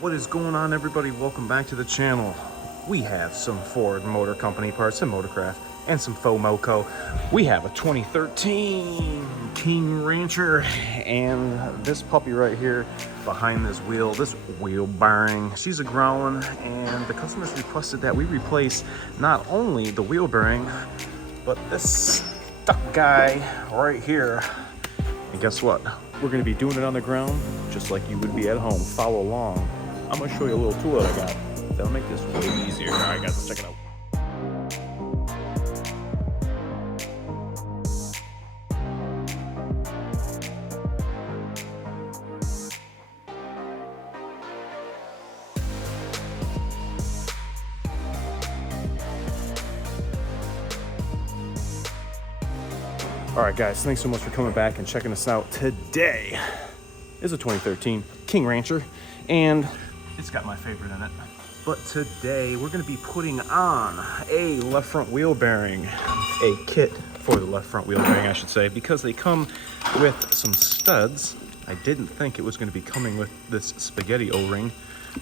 What is going on, everybody? Welcome back to the channel. We have some Ford Motor Company parts, some Motorcraft, and some faux moco. We have a 2013 King Rancher, and this puppy right here behind this wheel bearing, she's a growling, and the customers requested that we replace not only the wheel bearing, but this stuck guy right here. And guess what? We're gonna be doing it on the ground, just like you would be at home. Follow along. I'm gonna show you a little tool that I got that'll make this way easier. All right, guys, let's check it out. All right, guys, thanks so much for coming back and checking us out. Today is a 2013 King Rancher, and it's got my favorite in it. But today we're going to be putting on a left front wheel bearing, a kit for the left front wheel bearing, I should say, because they come with some studs. I didn't think it was going to be coming with this spaghetti O-ring,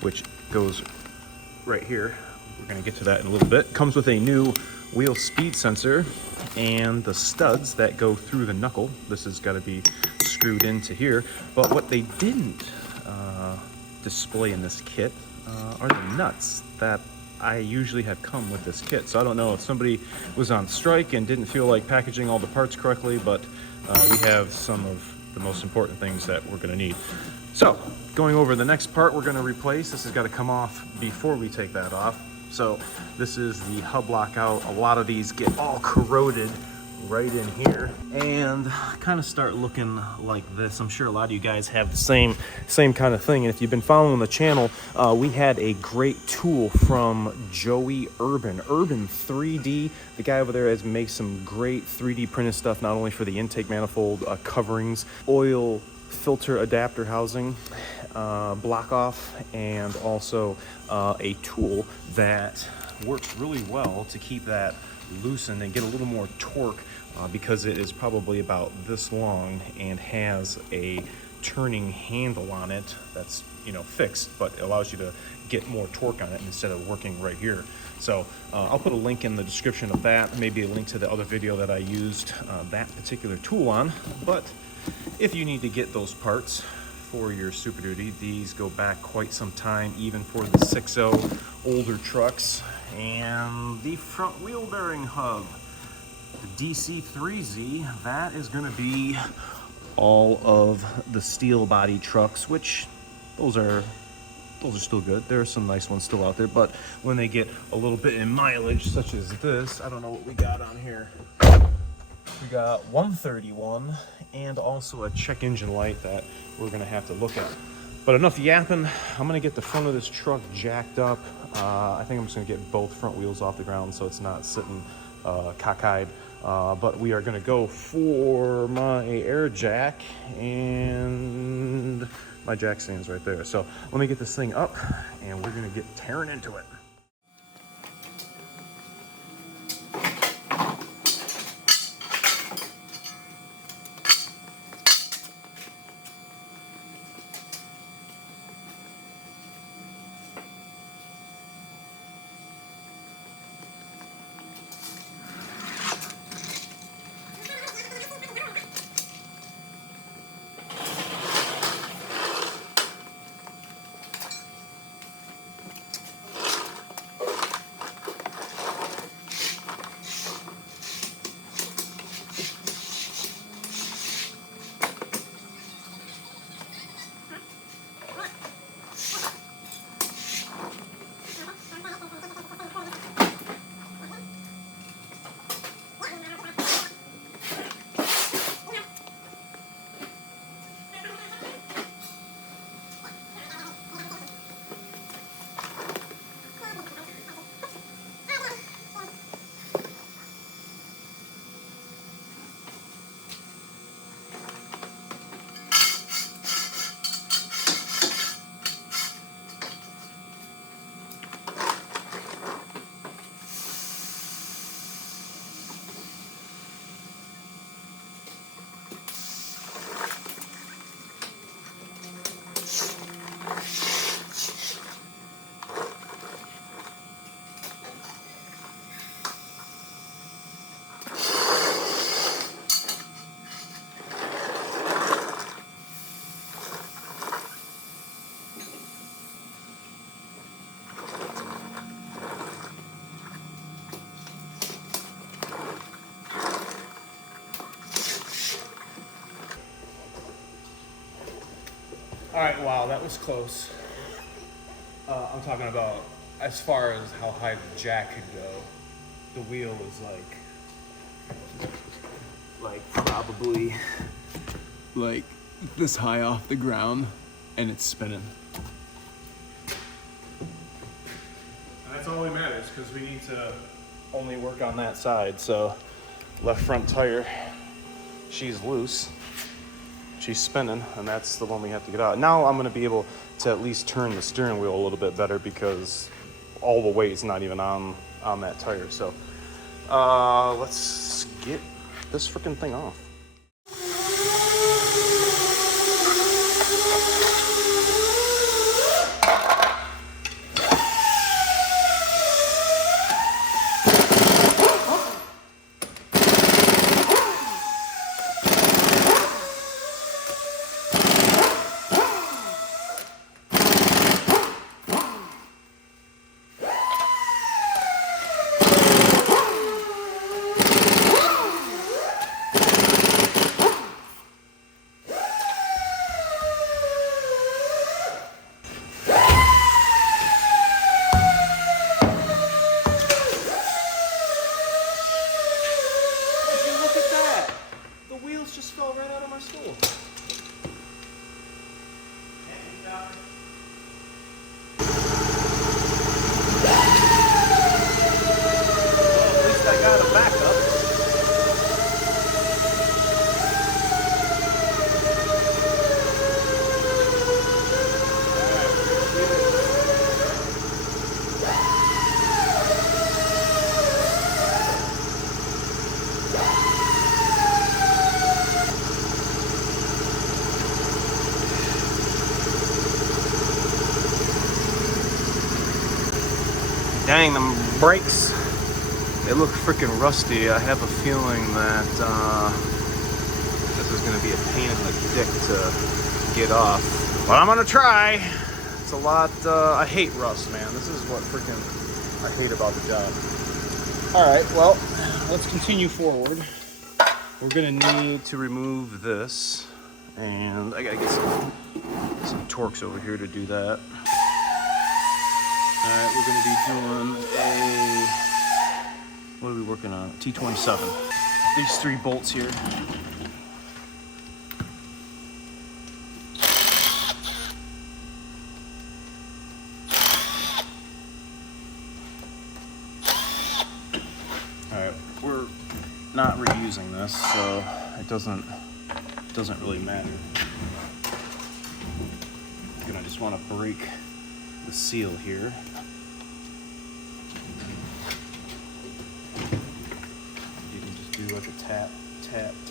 which goes right here. We're going to get to that in a little bit. Comes with a new wheel speed sensor and the studs that go through the knuckle. This has got to be screwed into here. But what they didn't display in this kit are the nuts that I usually have come with this kit. So I don't know if somebody was on strike and didn't feel like packaging all the parts correctly, but we have some of the most important things that we're going to need. So going over the next part we're going to replace. This has got to come off before we take that off. So this is the hub lockout. A lot of these get all corroded right in here and kind of start looking like this. I'm sure a lot of you guys have the same kind of thing. And if you've been following the channel, we had a great tool from Joey Urban 3D. The guy over there makes some great 3D printed stuff, not only for the intake manifold coverings, oil filter adapter housing, block off, and also a tool that works really well to keep that loosened and get a little more torque, because it is probably about this long and has a turning handle on it that's, you know, fixed, but it allows you to get more torque on it instead of working right here. So I'll put a link in the description of that, maybe a link to the other video that I used that particular tool on. But if you need to get those parts for your Super Duty, these go back quite some time, even for the 6.0 older trucks. And the front wheel bearing hub, the DC3Z, that is going to be all of the steel body trucks, which those are still good. There are some nice ones still out there, but when they get a little bit in mileage, such as this, I don't know what we got on here. We got 131 and also a check engine light that we're gonna have to look at. But enough yapping. I'm gonna get the front of this truck jacked up. I think I'm just gonna get both front wheels off the ground so it's not sitting cockeyed. But we are gonna go for my air jack, and my jack stands right there. So let me get this thing up and we're gonna get tearing into it. All right, wow, that was close. I'm talking about as far as how high the jack could go. The wheel is like probably like this high off the ground, and it's spinning. And that's all that matters, because we need to only work on that side. So left front tire, she's loose. She's spinning, and that's the one we have to get out. Now I'm gonna be able to at least turn the steering wheel a little bit better, because all the weight's not even on that tire. So let's get this freaking thing off. Just fell right out of my stool. Well, at least I got a backup. Dang, them brakes, they look freaking rusty. I have a feeling that this is gonna be a pain in the dick to get off. But I'm gonna try. It's a lot, I hate rust, man. This is what freaking I hate about the job. All right, well, let's continue forward. We're gonna need to remove this, and I gotta get some Torx over here to do that. All right, we're gonna be doing what are we working on? T27. These 3 bolts here. All right, we're not reusing this, so it doesn't really matter. I'm gonna just want to break the seal here. You can just do like a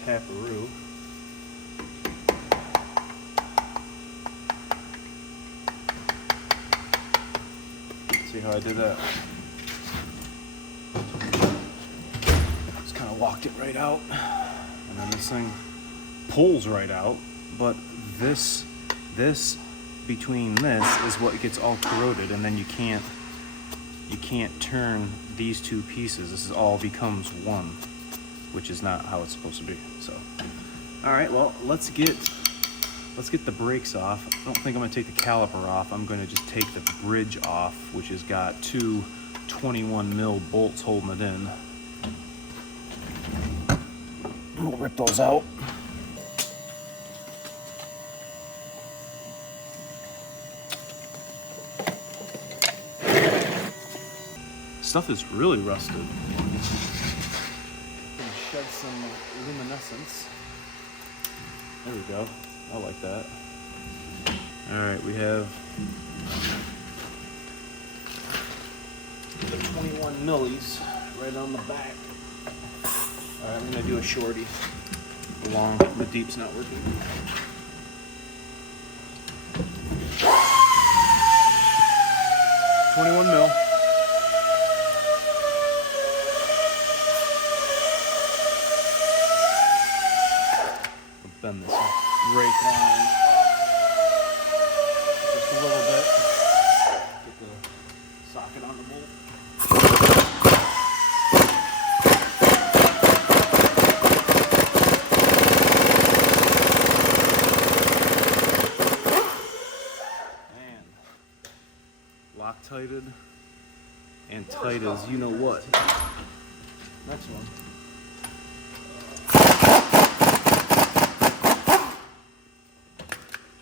taparoo. See how I did that? Just kind of walked it right out, and then this thing pulls right out. But this between this is what gets all corroded, and then you can't turn these 2 pieces. This is all becomes one, which is not how it's supposed to be. So, all right, well, let's get the brakes off. I don't think I'm gonna take the caliper off. I'm gonna just take the bridge off, which has got 2 21 mil bolts holding it in. We'll rip those out. Stuff is really rusted. Gonna shed some luminescence. There we go. I like that. All right, we have the 21 millis right on the back. All right, I'm gonna do a shorty along. The deep's not working. 21 mil. Bend this rake on just a little bit. Get the socket on the bolt. Loctited and tight as you know what. Next one.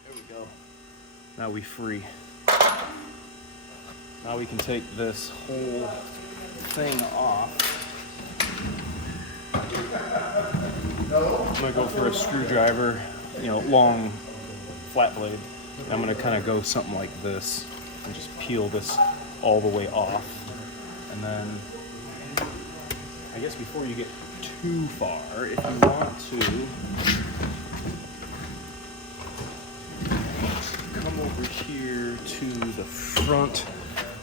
There we go. Now we free. Now we can take this whole thing off. I'm gonna go for a screwdriver, you know, long flat blade. I'm gonna kind of go something like this and just peel this all the way off. And then, I guess before you get too far, if you want to, come over here to the front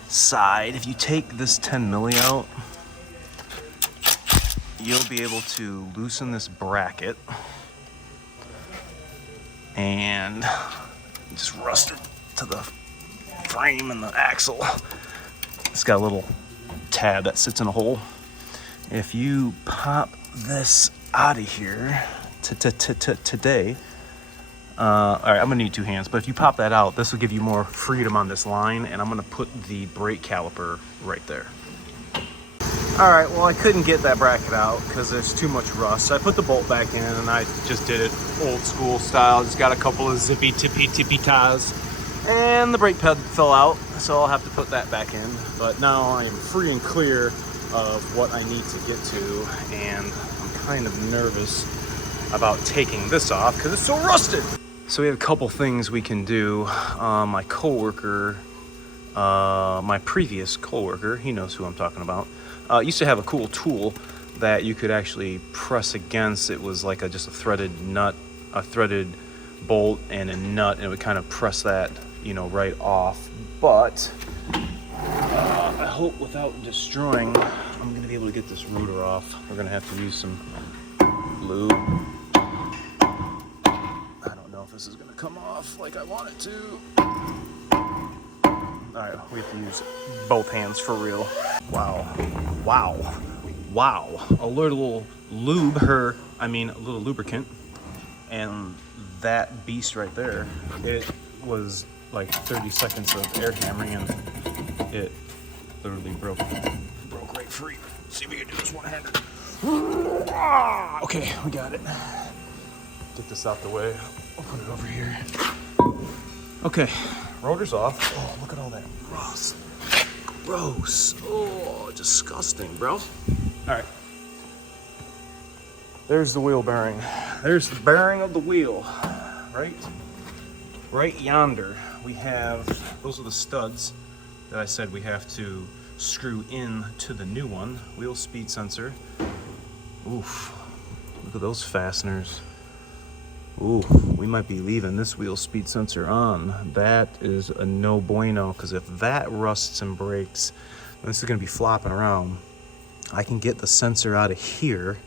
side. If you take this 10 milli out, you'll be able to loosen this bracket and just rust it to the frame and the axle. It's got a little tab that sits in a hole. If you pop this out of here today, all right, I'm gonna need two hands, but if you pop that out, this will give you more freedom on this line, and I'm gonna put the brake caliper right there. All right, well, I couldn't get that bracket out because there's too much rust. So I put the bolt back in and I just did it old school style. Just got a couple of zippy tippy ties, and the brake pad fell out, so I'll have to put that back in. But now I am free and clear of what I need to get to, and I'm kind of nervous about taking this off because it's so rusted. So we have a couple things we can do. My coworker, my previous coworker, he knows who I'm talking about, used to have a cool tool that you could actually press against. It was like just a threaded nut, a threaded bolt and a nut, and it would kind of press that, you know, right off. But I hope without destroying, I'm gonna be able to get this rotor off. We're gonna have to use some lube. I don't know if this is gonna come off like I want it to. All right, we have to use both hands for real. Wow. A little little lubricant, and that beast right there, it was like 30 seconds of air hammering, and it literally broke right free. Let's see if we can do this one-handed. Okay, we got it. Get this out the way. I'll put it over here. Okay, rotor's off. Oh, look at all that rust. Gross. Oh, disgusting, bro. All right. There's the wheel bearing. There's the bearing of the wheel. Right yonder, we have, those are the studs that I said we have to screw in to the new one. Wheel speed sensor. Oof, look at those fasteners. Ooh, we might be leaving this wheel speed sensor on. That is a no bueno, because if that rusts and breaks, this is gonna be flopping around. I can get the sensor out of here.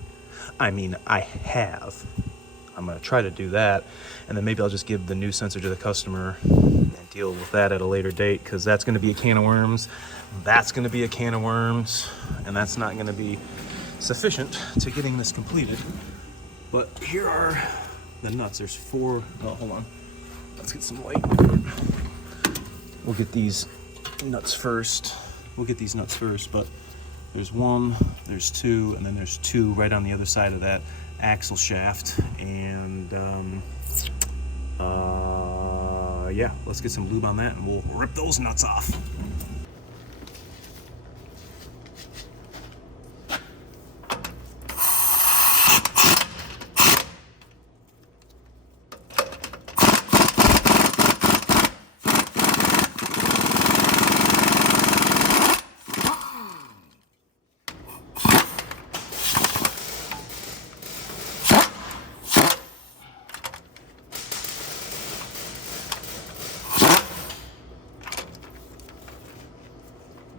I mean, I have. I'm gonna try to do that, and then maybe I'll just give the new sensor to the customer and deal with that at a later date, because that's gonna be a can of worms. That's gonna be a can of worms, and that's not gonna be sufficient to getting this completed. But here are the nuts. There's four. Oh, hold on. Let's get some light. We'll get these nuts first. But there's one, there's two, and then there's two right on the other side of that axle shaft. And yeah, let's get some lube on that and we'll rip those nuts off.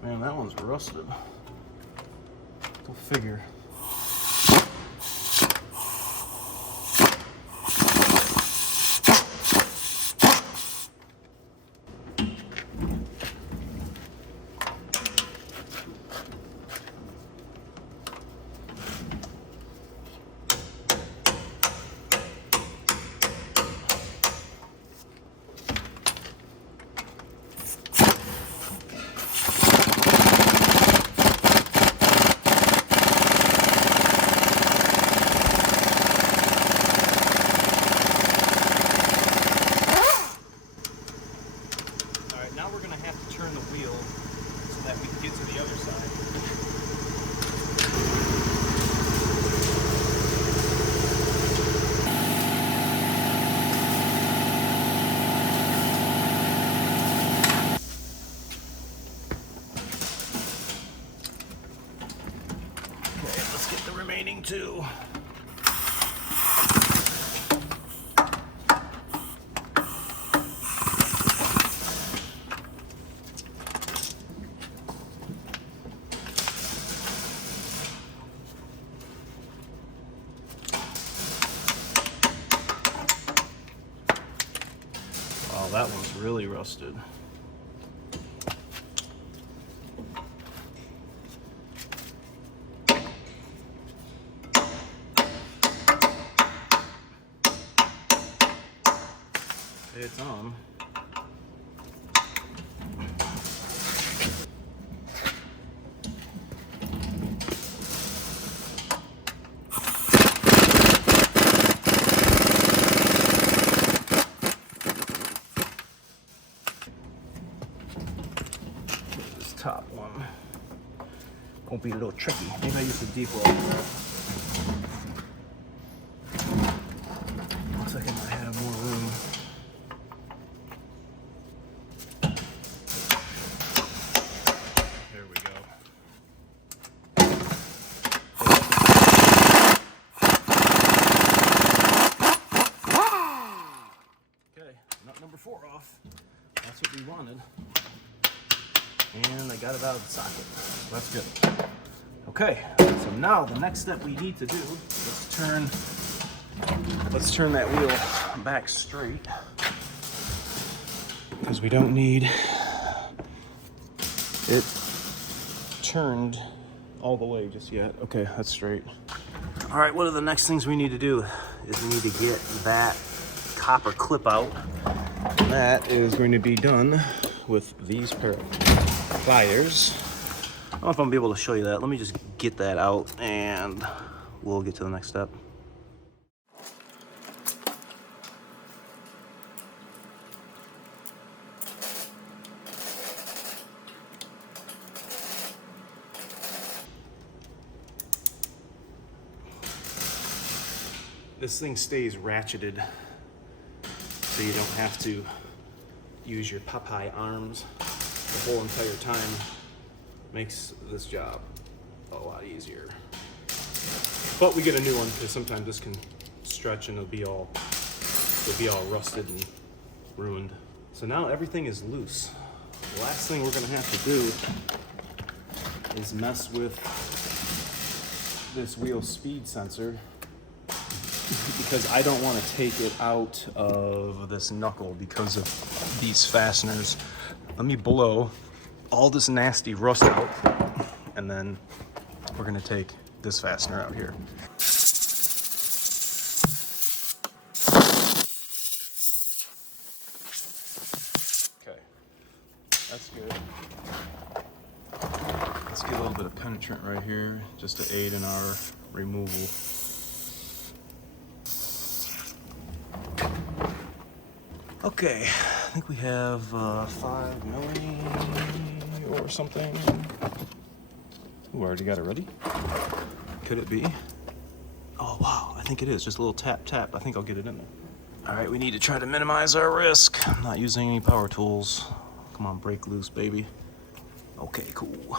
Man, that one's rusted. Go figure. have to turn the wheel so that we can get to the other side. Okay, let's get the remaining two. Wow, that one's really rusted. It's on. This top one won't be a little tricky. Maybe I use the deep roll. Looks like I might have more room. There we go. Okay, nut number 4 off. That's what we wanted. And I got it out of the socket. So that's good. Okay, so now the next step we need to do is let's turn that wheel back straight, because we don't need it turned all the way just yet. Okay, that's straight. All right, one of the next things we need to do is we need to get that copper clip out. And that is going to be done with these pair of pliers. I don't know if I'm gonna be able to show you that. Let me just get that out and we'll get to the next step. This thing stays ratcheted, so you don't have to use your Popeye arms the whole entire time. Makes this job a lot easier. But we get a new one because sometimes this can stretch and it'll be all rusted and ruined. So now everything is loose. The last thing we're gonna have to do is mess with this wheel speed sensor, because I don't want to take it out of this knuckle because of these fasteners. Let me blow all this nasty rust out, and then we're gonna take this fastener out here. Okay, that's good. Let's get a little bit of penetrant right here just to aid in our removal. Okay, I think we have 5 milli or something. Ooh, already got it ready. Could it be? Oh wow, I think it is. Just a little tap tap. I think I'll get it in there. All right, we need to try to minimize our risk. I'm not using any power tools. Come on, break loose, baby. Okay, cool.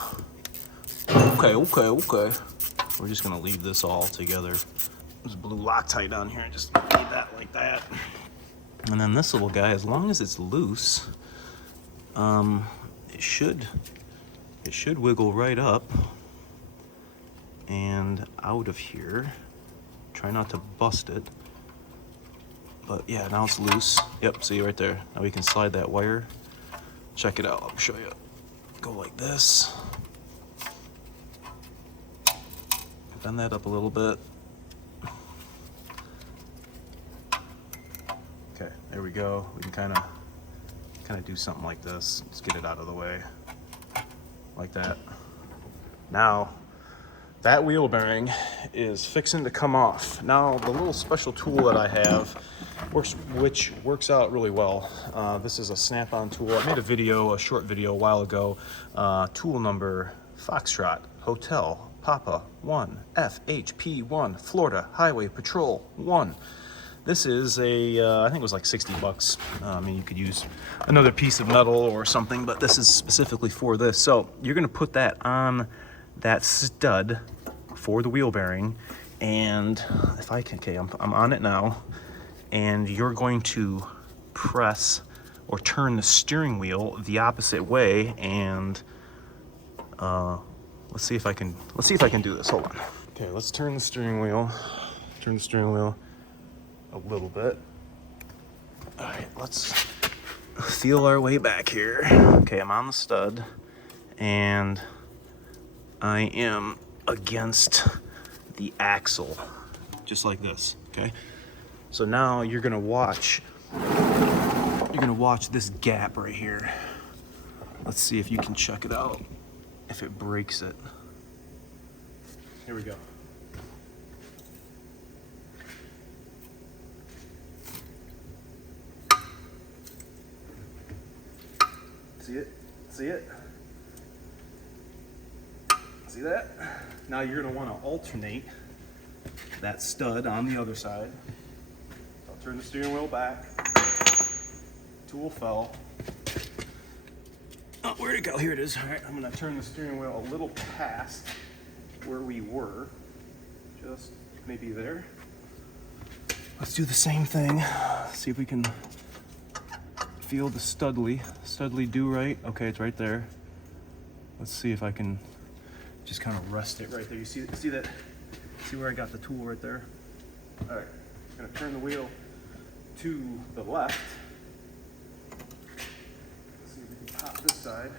Okay. We're just gonna leave this all together. There's blue Loctite down here and just leave that like that. And then this little guy, as long as it's loose, it should wiggle right up and out of here. Try not to bust it. But yeah, now it's loose. Yep, see right there. Now we can slide that wire. Check it out, I'll show you. Go like this. Bend that up a little bit. Okay, there we go. We can kind of do something like this. Let's get it out of the way, like that. Now that wheel bearing is fixing to come off. Now, the little special tool that I have, which works out really well. This is a snap-on tool. I made a short video a while ago. Tool number Foxtrot Hotel Papa 1 FHP1 Florida Highway Patrol 1. This is I think it was like 60 bucks. I mean, you could use another piece of metal or something, but this is specifically for this. So you're gonna put that on that stud for the wheel bearing, and if I can, okay, I'm on it now, and you're going to press or turn the steering wheel the opposite way, and let's see if I can do this. Hold on. Okay, let's turn the steering wheel a little bit. All right, let's feel our way back here. Okay, I'm on the stud, and I am against the axle, just like this, okay? So now you're gonna watch this gap right here. Let's see if you can check it out, if it breaks it. Here we go. See it? See it? See that? Now you're gonna wanna alternate that stud on the other side. I'll turn the steering wheel back. Tool fell. Oh, where'd it go? Here it is. All right, I'm gonna turn the steering wheel a little past where we were. Just maybe there. Let's do the same thing. See if we can feel the studly do right. Okay, it's right there. Let's see if I can just kind of rest it right there. You see that? See where I got the tool right there? All right, I'm gonna turn the wheel to the left. Let's see if we can pop this side.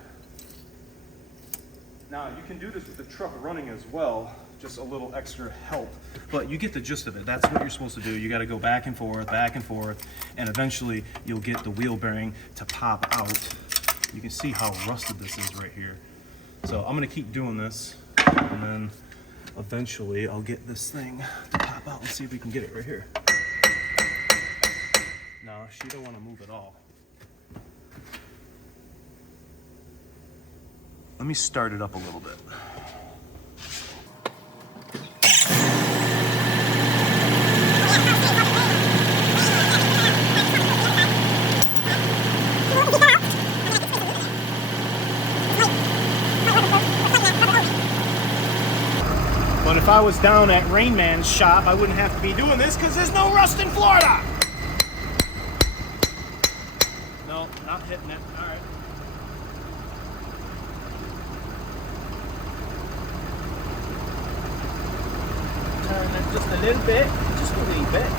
Now you can do this with the truck running as well, just a little extra help, but you get the gist of it. That's what you're supposed to do. You got to go back and forth, and eventually you'll get the wheel bearing to pop out. You can see how rusted this is right here. So I'm gonna keep doing this, and then eventually I'll get this thing to pop out. Let's see if we can get it right here. No, she don't want to move at all. Let me start it up a little bit. But if I was down at Rain Man's shop, I wouldn't have to be doing this because there's no rust in Florida. No, not hitting it. All right. Turn it just a little bit. Just a little bit.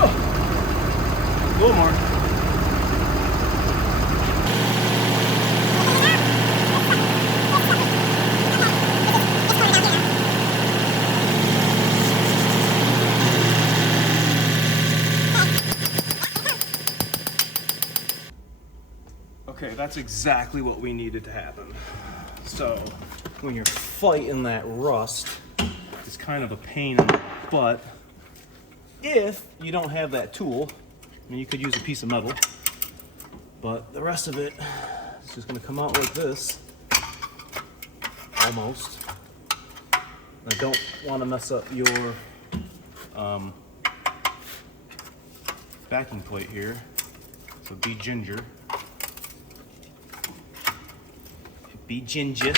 Oh. A little more. Okay, that's exactly what we needed to happen. So, when you're fighting that rust, it's kind of a pain in the butt. If you don't have that tool, I mean, you could use a piece of metal, but the rest of it is just gonna come out like this, almost. I don't wanna mess up your backing plate here, so be ginger. Be ginger.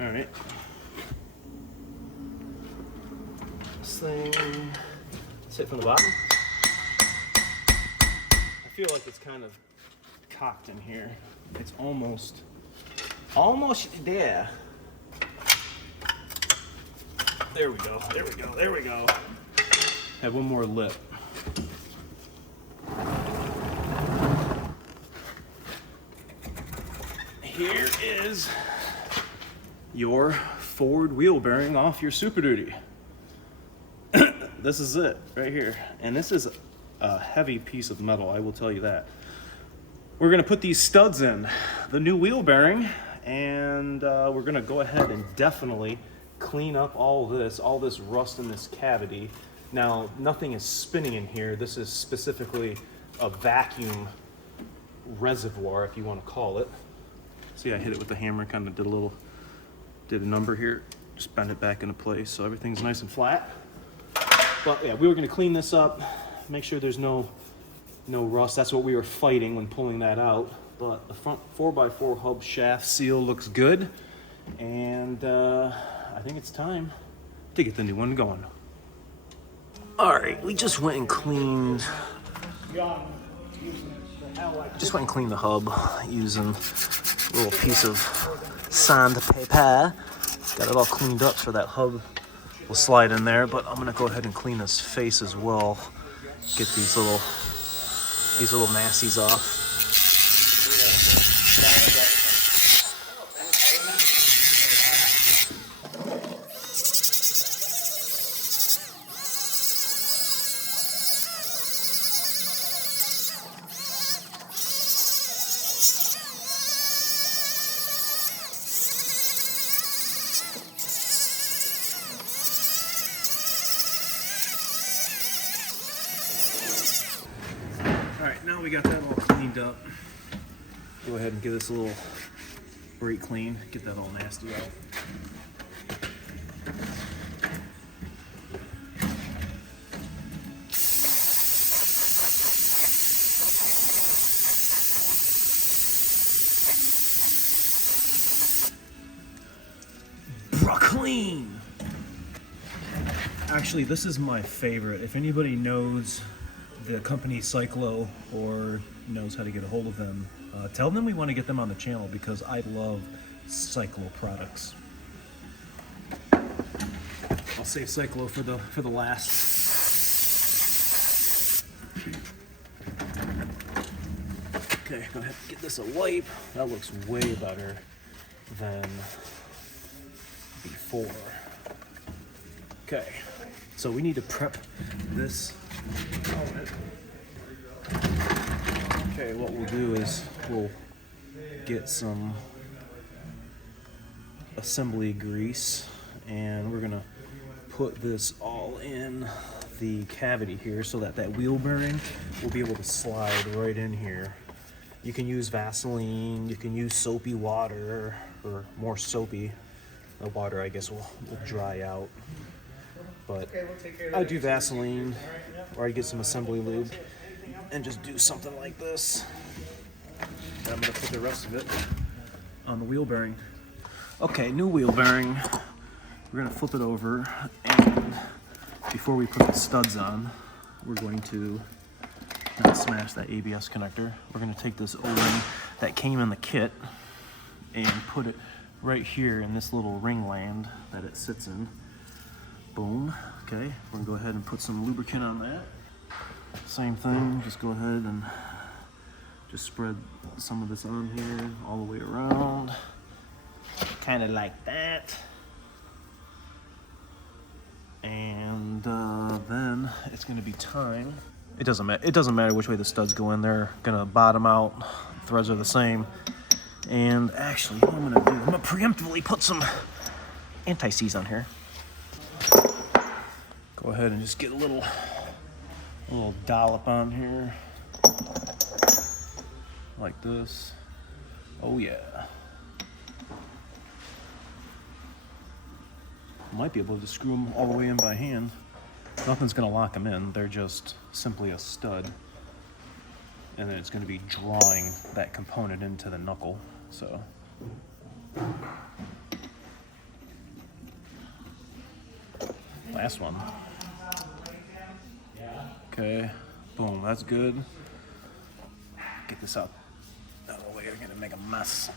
All right. This thing, let's hit from the bottom. I feel like it's kind of cocked in here. It's almost there. There we go, there we go, there we go. Have one more lip. Here is your Ford wheel bearing off your Super Duty. This is it right here. And this is a heavy piece of metal, I will tell you that. We're gonna put these studs in the new wheel bearing, and we're gonna go ahead and definitely clean up all this rust in this cavity. Now, nothing is spinning in here. This is specifically a vacuum reservoir, if you want to call it. See, I hit it with the hammer, kind of did a number here, just bend it back into place so everything's nice and flat. But yeah, we were gonna clean this up, make sure there's no rust. That's what we were fighting when pulling that out. But the front 4x4 hub shaft seal looks good, and I think it's time to get the new one going. All right, we just went and cleaned the hub using a little piece of sandpaper. Got it all cleaned up so that hub will slide in there, but I'm gonna go ahead and clean this face as well. Get these little nasties off. Now we got that all cleaned up. Go ahead and give this a little brake clean, get that all nasty out. Clean. Actually, this is my favorite. If anybody knows the company Cyclo or knows how to get a hold of them, tell them we want to get them on the channel because I love Cyclo products. I'll save Cyclo for the last. Okay, go ahead and get this a wipe. That looks way better than before. Okay, so we need to prep this element. Okay, what we'll do is we'll get some assembly grease and we're gonna put this all in the cavity here so that wheel bearing will be able to slide right in here. You can use Vaseline, you can use soapy water, or more soapy. The water, I guess, will dry out. But I do Vaseline, or I get some assembly lube and just do something like this. And I'm gonna put the rest of it on the wheel bearing. Okay, new wheel bearing. We're gonna flip it over, and before we put the studs on, we're going to not smash that ABS connector. We're gonna take this O-ring that came in the kit and put it right here in this little ring land that it sits in. Boom. Okay, we're gonna go ahead and put some lubricant on that. Same thing, just go ahead and just spread some of this on here all the way around. Kind of like that. And then it's gonna be time. It doesn't matter which way the studs go in. They're gonna bottom out. Threads are the same. And actually, what I'm gonna do, I'm gonna preemptively put some anti-seize on here. Go ahead and just get a little dollop on here, like this. Oh yeah. Might be able to screw them all the way in by hand. Nothing's gonna lock them in. They're just simply a stud. And then it's gonna be drawing that component into the knuckle, so. Last one. Okay, boom, that's good. Get this out of the way, we're gonna make a mess.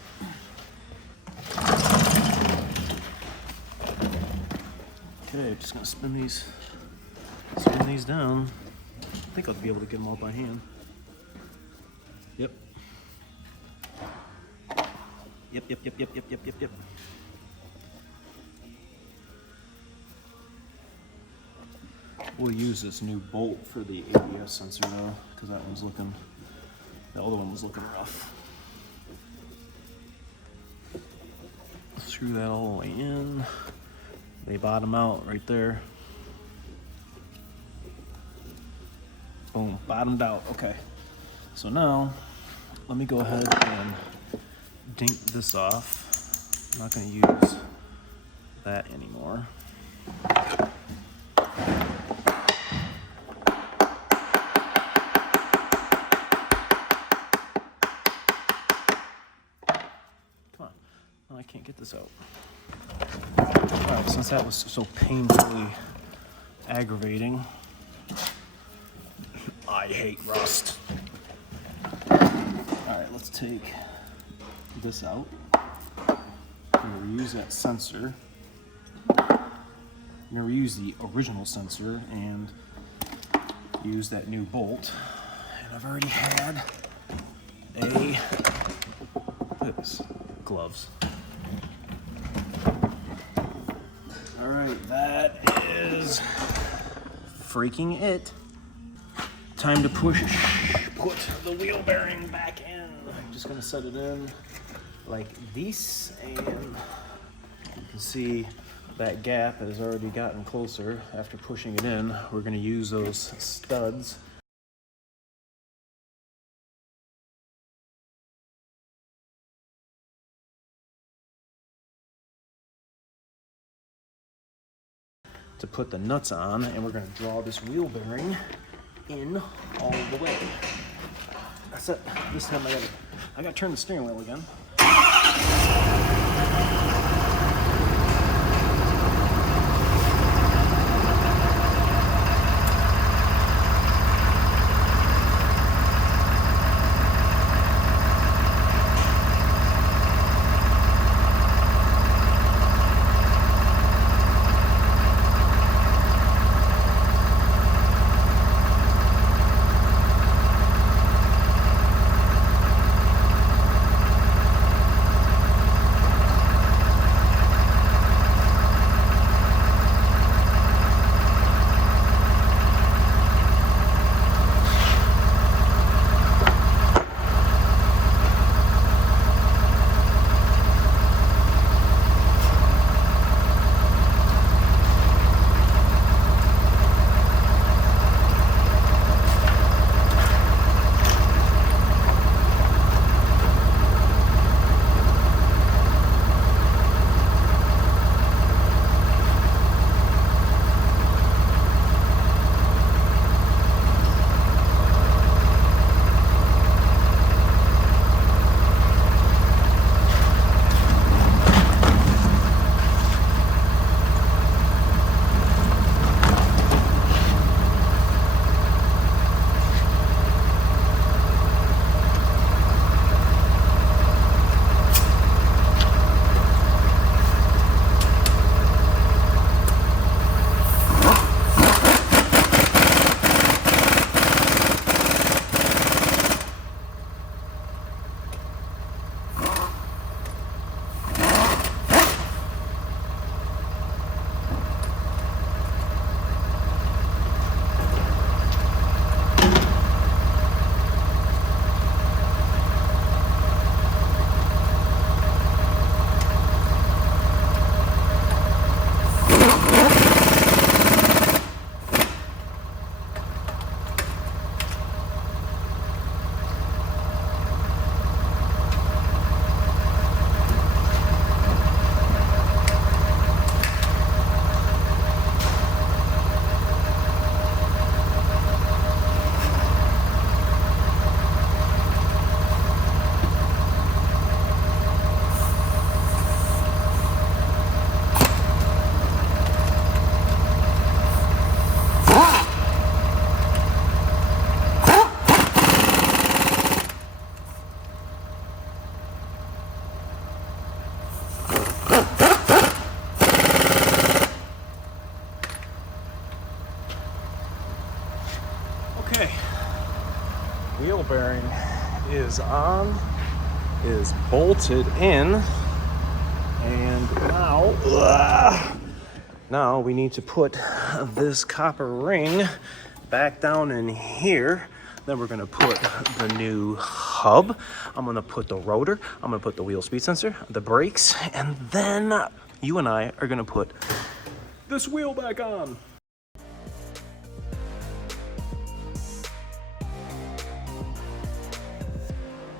Okay, just gonna spin these down. I think I'll be able to get them all by hand. Yep. Yep. We'll use this new bolt for the ABS sensor though, because the other one was looking rough. screw that all the way in. They bottom out right there. Boom, bottomed out. Okay. So now, let me go ahead and dink this off. I'm not going to use that anymore. Come on. Oh, I can't get this out. All right, since that was so painfully aggravating, I hate rust. All right, let's take this out. I'm gonna reuse that sensor. I'm gonna reuse the original sensor and use that new bolt. And I've already had look at this, gloves. All right, that is freaking it. Time to put the wheel bearing back in. I'm just gonna set it in like this, and you can see that gap has already gotten closer after pushing it in. We're gonna use those studs to put the nuts on, and we're gonna draw this wheel bearing in all the way. That's it. This time I gotta turn the steering wheel again. Okay, wheel bearing is on, is bolted in, and now we need to put this copper ring back down in here. Then we're gonna put the new hub. I'm gonna put the rotor. I'm gonna put the wheel speed sensor, the brakes, and then you and I are gonna put this wheel back on.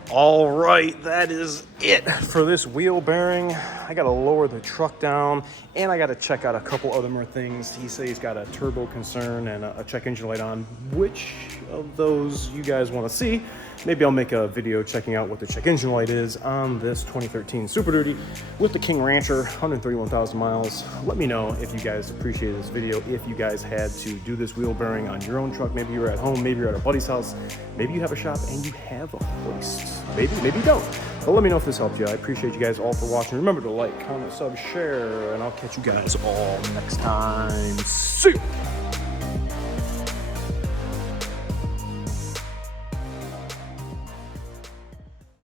All right, that is it for this wheel bearing. I gotta lower the truck down, and I gotta check out a couple other more things. He says he's got a turbo concern and a check engine light on. Which of those you guys wanna see? Maybe I'll make a video checking out what the check engine light is on this 2013 Super Duty with the King Rancher, 131,000 miles. Let me know if you guys appreciated this video, if you guys had to do this wheel bearing on your own truck. Maybe you're at home, maybe you're at a buddy's house, maybe you have a shop and you have a hoist. Maybe you don't. But let me know if this helped you. I appreciate you guys all for watching. Remember to like, comment, sub, share, and I'll catch you guys all next time.